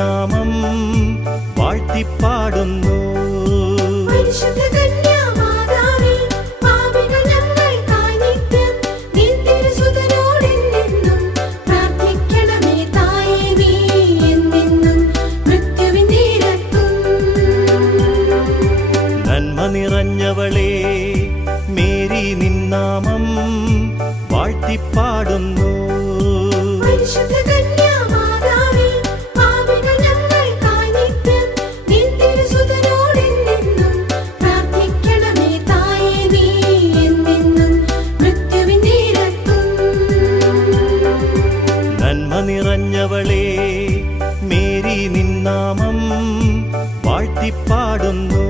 നിന്നാമം വാഴ്ത്തിപ്പാടുന്നു. നന്മ നിറഞ്ഞവളേ മേരി നിന്നാമം വാഴ്ത്തിപ്പാടുന്നു. നന്മ നിറഞ്ഞവളേ മേരി നിന്നാമം വാഴ്ത്തിപ്പാടുന്നു.